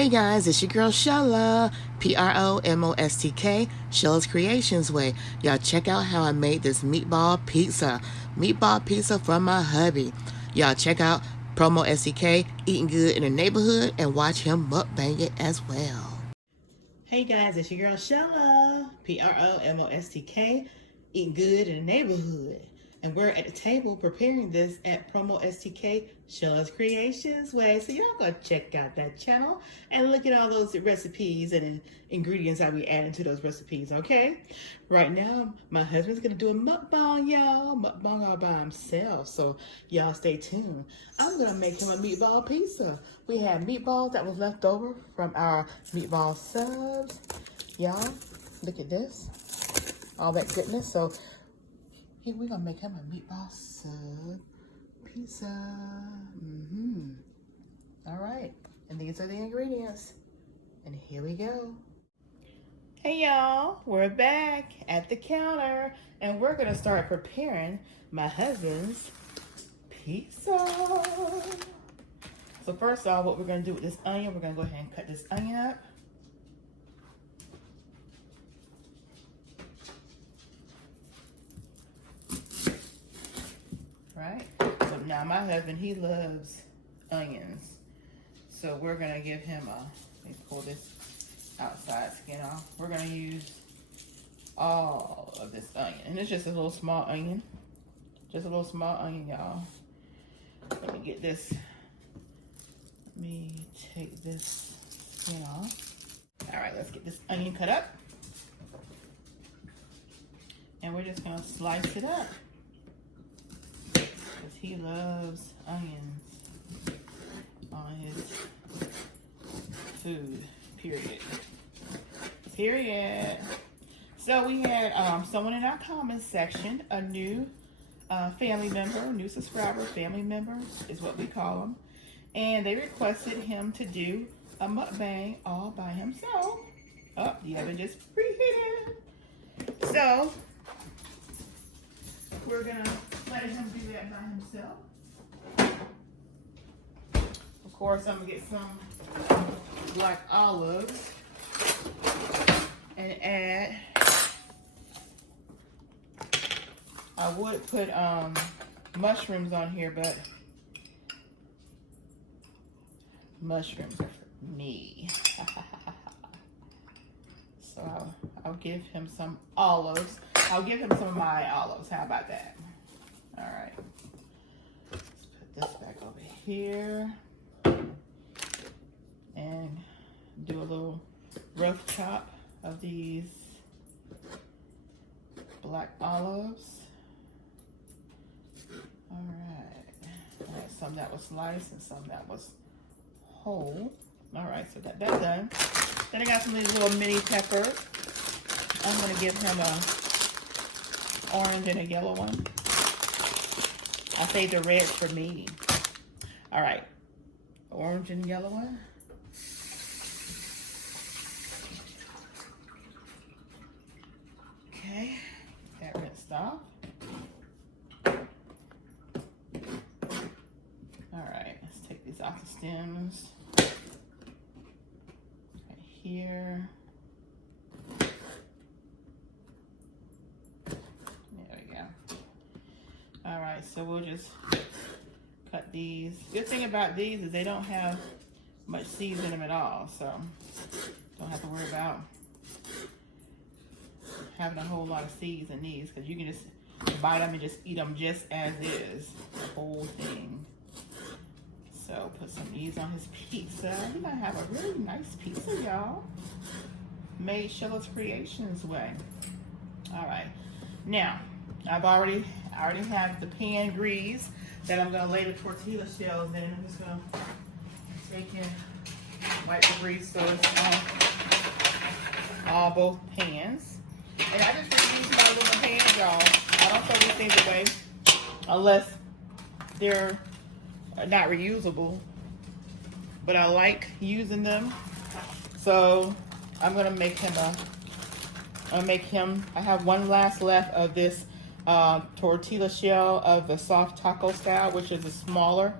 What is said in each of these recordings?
Hey guys, it's your girl Shella, PROMOSTK, Shella's Creations Way. Y'all check out how I made this meatball pizza from my hubby. Y'all check out PromoSTK, Eating Good in the Neighborhood, and watch him mukbang it as well. Hey guys, it's your girl Shella, PROMOSTK, Eating Good in the Neighborhood. And we're at the table preparing this at PromoSTK, Shella's Creations Way. So y'all go check out that channel and look at all those recipes and ingredients that we add into those recipes, okay? Right now, my husband's gonna do a mukbang, y'all. Mukbang all by himself, so y'all stay tuned. I'm gonna make him a meatball pizza. We have meatballs that was left over from our meatball subs. Y'all, look at this. All that goodness. So here we're gonna make him a meatball sub pizza. All right, and these are the ingredients. And here we go. Hey y'all, we're back at the counter and we're gonna start preparing my husband's pizza. So first off, what we're gonna do with this onion, we're gonna go ahead and cut this onion up. Right? So now my husband, he loves onions. So we're gonna give him a, let me pull this outside skin off. We're gonna use all of this onion. And it's just a little small onion. Just a little small onion, y'all. Let me get this, let me take this skin off. All right, let's get this onion cut up. And we're just gonna slice it up. Because he loves onions on his food, period. Period. So we had someone in our comments section, a new family member, new subscriber, family member is what we call them. And they requested him to do a mukbang all by himself. Oh, the oven just preheated. So we're gonna let him do that by himself. Of course, I'm gonna get some black olives and add, I would put mushrooms on here, but mushrooms are for me. So I'll give him some olives. I'll give him some of my olives. How about that? All right. Let's put this back over here and do a little rough chop of these black olives. All right. I had some that was sliced and some that was whole. All right, so got that done. Then I got some of these little mini peppers. I'm gonna give him a orange and a yellow one. I saved the red for me. All right, orange and yellow one. Okay, that rinsed off. All right, let's take these off the stems. Right here. All right, so we'll just cut these. Good thing about these is they don't have much seeds in them at all, so don't have to worry about having a whole lot of seeds in these, because you can just bite them and just eat them just as is, the whole thing. So put some of these on his pizza. We're gonna have a really nice pizza, y'all. Made Shella's Creations Way. All right, now I already have the pan grease that I'm gonna lay the tortilla shells in. I'm just gonna take and wipe the grease so it's on all both pans. And I just reuse my little pans, y'all. I don't throw these things away unless they're not reusable. But I like using them. So I'm gonna make him I have one last left of this tortilla shell of the soft taco style, which is a smaller.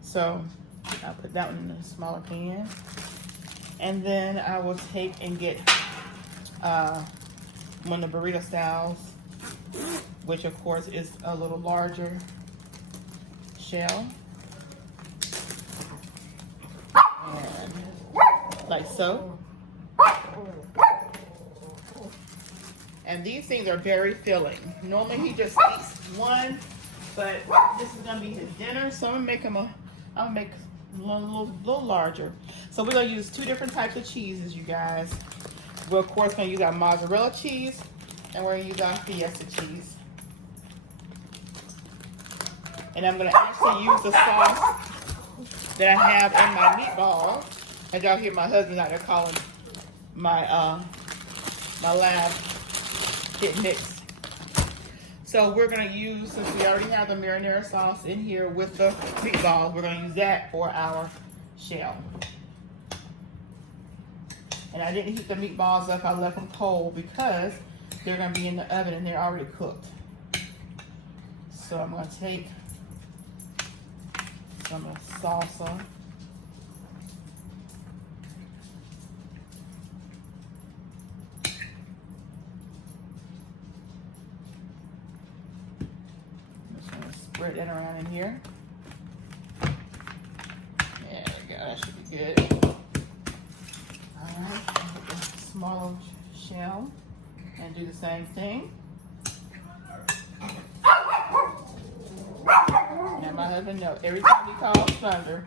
So I'll put that one in a smaller pan. And then I will take and get one of the burrito styles, which of course is a little larger shell. And like so. And these things are very filling. Normally he just eats one, but this is gonna be his dinner, so I'm gonna make him I'll make a little larger. So we're gonna use 2 different types of cheeses, you guys. We're of course gonna use our mozzarella cheese, and we're gonna use our Fiesta cheese. And I'm gonna actually use the sauce that I have in my meatball. As y'all hear my husband out there calling my my lab kit mix. So we're gonna use, since we already have the marinara sauce in here with the meatballs, we're gonna use that for our shell. And I didn't heat the meatballs up, I left them cold because they're gonna be in the oven and they're already cooked. So I'm gonna take some of the salsa. Spread that around in here. There we go, that should be good. Alright, take the smaller shell and do the same thing. Now my husband knows, every time he calls thunder,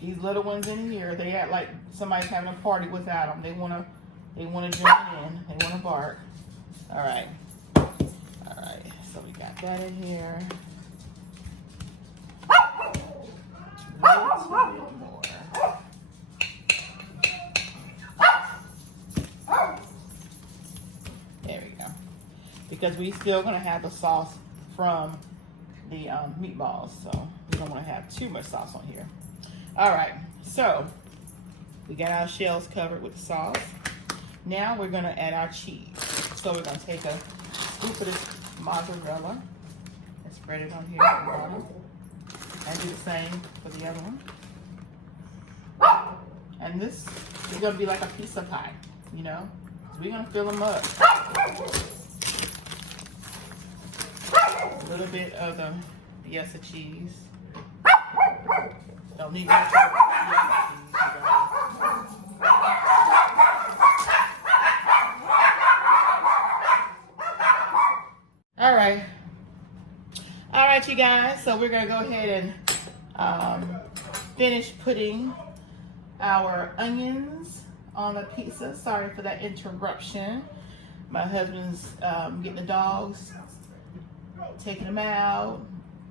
these little ones in here, they act like somebody's having a party without them. They wanna join in, they wanna bark. Alright, so we got that in here. A little bit more. There we go. Because we still gonna have the sauce from the meatballs, so we don't want to have too much sauce on here. All right, so we got our shells covered with the sauce. Now we're gonna add our cheese. So we're gonna take a scoop of this mozzarella and spread it on here at the bottom. And do the same for the other one. And this is gonna be like a pizza pie, you know? So we're gonna fill them up. A little bit of the Fiesta cheese. Don't need much of the Fiesta cheese, you guys. All right, you guys, so we're gonna go ahead and finish putting our onions on the pizza. Sorry for that interruption. My husband's getting the dogs, taking them out,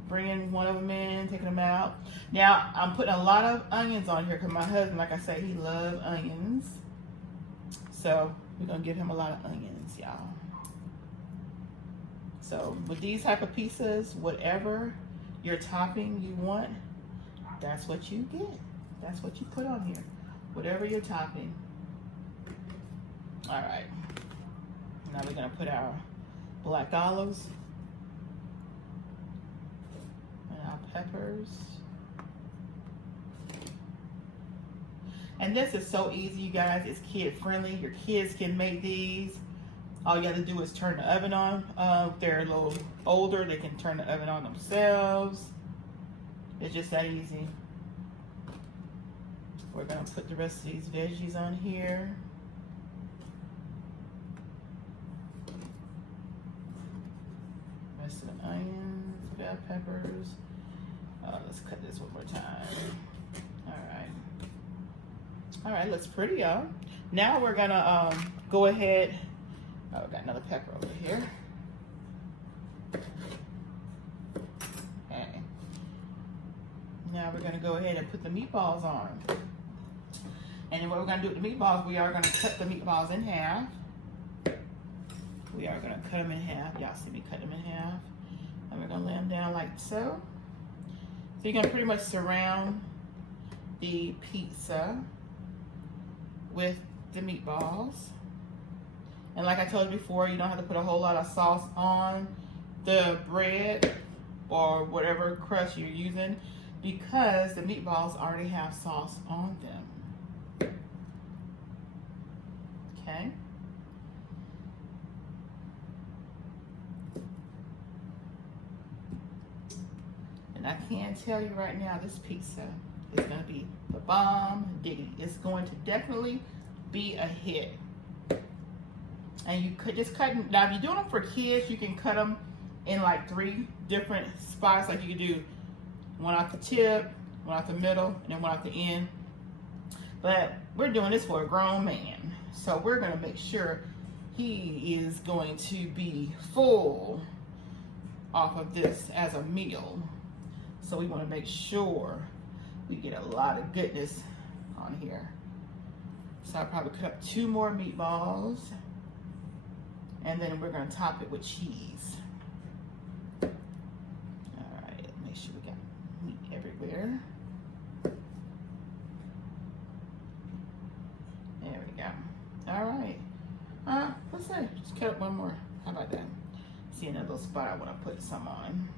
bringing one of them in, taking them out. Now, I'm putting a lot of onions on here because my husband, like I said, he loves onions. So we're gonna give him a lot of onions, y'all. So with these type of pizzas, whatever your topping you want, that's what you get. That's what you put on here. Whatever your topping. All right. Now we're gonna put our black olives and our peppers. And this is so easy, you guys. It's kid friendly. Your kids can make these. All you have to do is turn the oven on. If they're a little older, they can turn the oven on themselves. It's just that easy. We're gonna put the rest of these veggies on here. Rest of the onions, bell peppers. Let's cut this one more time. All right, looks pretty, y'all. Now we're gonna go ahead. Oh, got another pepper over here. Okay. Now we're gonna go ahead and put the meatballs on. And then what we're gonna do with the meatballs, we are gonna cut the meatballs in half. We are gonna cut them in half. Y'all see me cut them in half. And we're gonna lay them down like so. So you're gonna pretty much surround the pizza with the meatballs. And like I told you before, you don't have to put a whole lot of sauce on the bread or whatever crust you're using. because the meatballs already have sauce on them. Okay. And I can tell you right now, this pizza is going to be the bomb diggity. It's going to definitely be a hit. And you could just cut them. Now, if you're doing them for kids, you can cut them in like 3 different spots. Like you can do one out the tip, one out the middle, and then one out the end. But we're doing this for a grown man. So we're going to make sure he is going to be full off of this as a meal. So we want to make sure we get a lot of goodness on here. So I'll probably cut up 2 more meatballs. And then we're going to top it with cheese. All right, make sure we got meat everywhere. There we go. All right. Let's say, just cut up 1 more. How about that? See another little spot I want to put some on.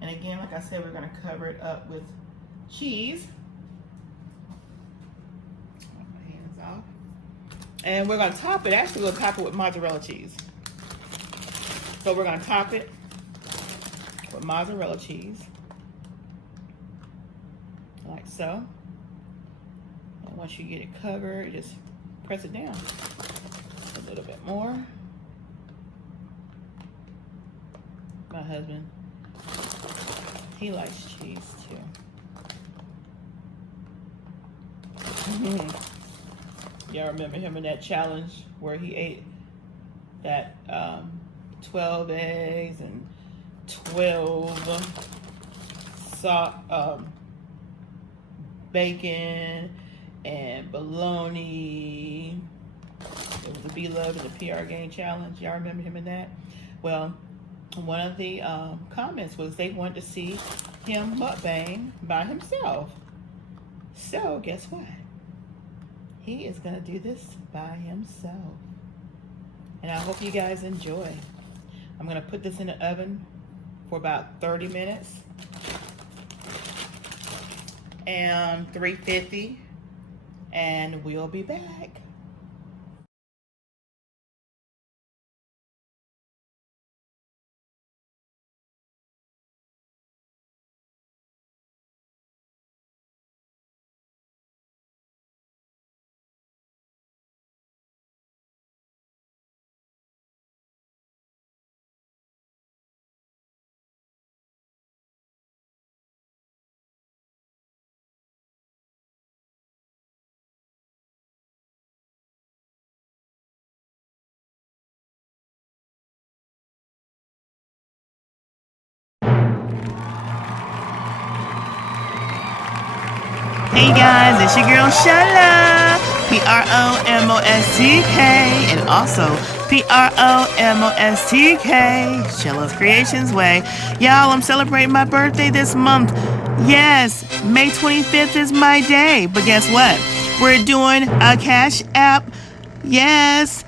And again, like I said, we're going to cover it up with cheese. Wipe my hands off. And we're going to top it. Actually, we'll top it with mozzarella cheese. So we're going to top it with mozzarella cheese. Like so. And once you get it covered, just press it down. A little bit more. My husband, he likes cheese too. Y'all remember him in that challenge where he ate that 12 eggs and 12 bacon and bologna. It was the Be Loved and the PR Game challenge. Y'all remember him in that? Well, one of the comments was they wanted to see him mukbang by himself. So guess what? He is going to do this by himself. And I hope you guys enjoy. I'm going to put this in the oven for about 30 minutes. And 350. And we'll be back. Hey guys, it's your girl Shala, PromoSTK, and also PromoSTK, Shala's Creations Way. Y'all, I'm celebrating my birthday this month. Yes, May 25th is my day, but guess what? We're doing a Cash App. Yes,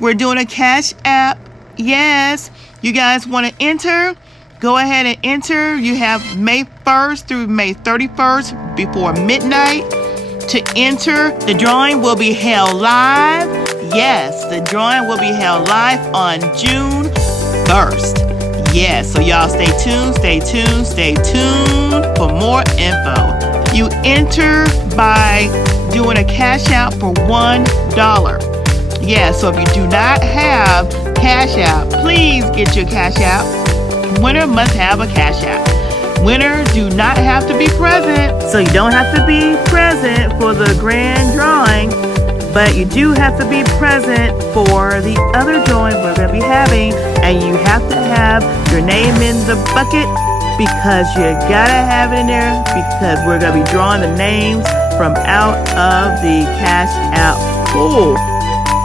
we're doing a Cash App. Yes, you guys want to enter? Go ahead and enter. You have May 1st through May 31st before midnight to enter. The drawing will be held live. Yes, the drawing will be held live on June 1st. Yes, so y'all stay tuned for more info. You enter by doing a cash out for $1. Yeah, so if you do not have Cash App, please get your Cash App. Winner must have a Cash App. Winners do not have to be present, so you don't have to be present for the grand drawing, but you do have to be present for the other drawings we're going to be having, and you have to have your name in the bucket because you gotta have it in there because we're going to be drawing the names from out of the Cash App pool.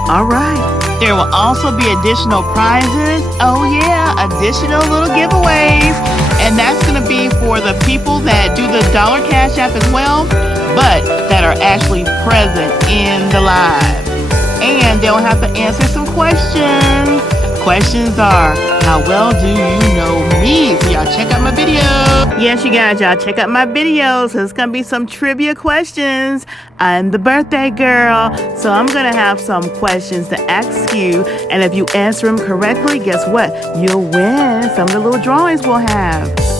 All right. There will also be additional prizes. Oh yeah, additional little giveaways. And that's going to be for the people that do the dollar Cash App as well, but that are actually present in the live. And they'll have to answer some questions. questions are, how well do you know me? So y'all check out my video. Yes, you guys, y'all check out my videos. There's gonna be some trivia questions. I'm the birthday girl, so I'm gonna have some questions to ask you, and if you answer them correctly, guess what? You'll win some of the little drawings we'll have.